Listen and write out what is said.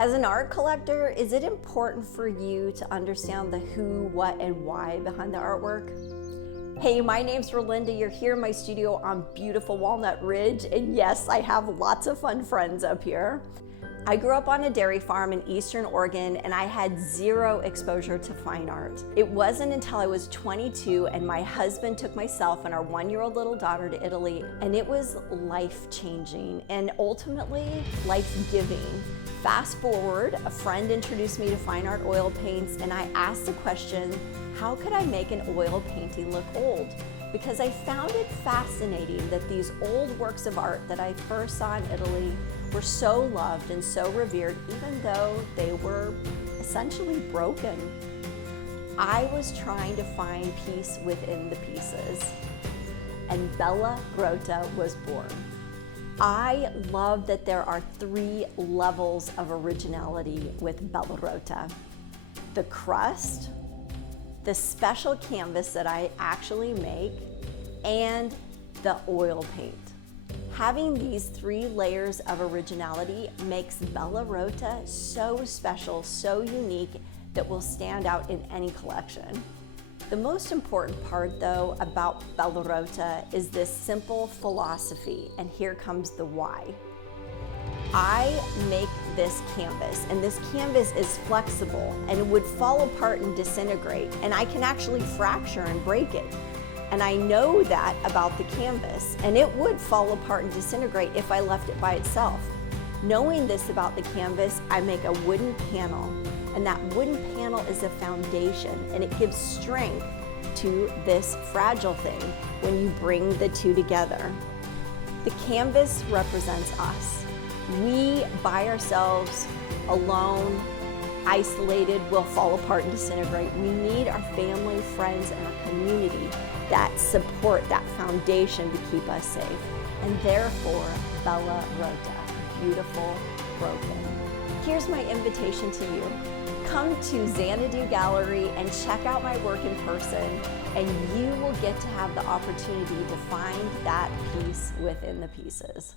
As an art collector, is it important for you to understand the who, what, and why behind the artwork? Hey, my name's Rolinda. You're here in my studio on beautiful Walnut Ridge, and yes, I have lots of fun friends up here. I grew up on a dairy farm in Eastern Oregon, and I had zero exposure to fine art. It wasn't until I was 22 and my husband took myself and our 1-year-old little daughter to Italy, and it was life-changing and ultimately life-giving. Fast forward, a friend introduced me to fine art oil paints, and I asked the question, how could I make an oil painting look old? Because I found it fascinating that these old works of art that I first saw in Italy were so loved and so revered, even though they were essentially broken. I was trying to find peace within the pieces, and Bella Rotta was born. I love that there are 3 levels of originality with Bella Rotta. The crust, the special canvas that I actually make, and the oil paint. Having these 3 layers of originality makes Bella Rotta so special, so unique, that will stand out in any collection. The most important part, though, about Bella Rotta is this simple philosophy, and here comes the why. I make this canvas, and this canvas is flexible, and it would fall apart and disintegrate, and I can actually fracture and break it. And I know that about the canvas, and it would fall apart and disintegrate if I left it by itself. Knowing this about the canvas, I make a wooden panel, and that wooden panel is a foundation, and it gives strength to this fragile thing when you bring the 2 together. The canvas represents us. We, by ourselves, alone, isolated, will fall apart and disintegrate. We need our family, friends, and our community that support, that foundation to keep us safe. And therefore, Bella Rotta, beautiful, broken. Here's my invitation to you. Come to Xanadu Gallery and check out my work in person, and you will get to have the opportunity to find that piece within the pieces.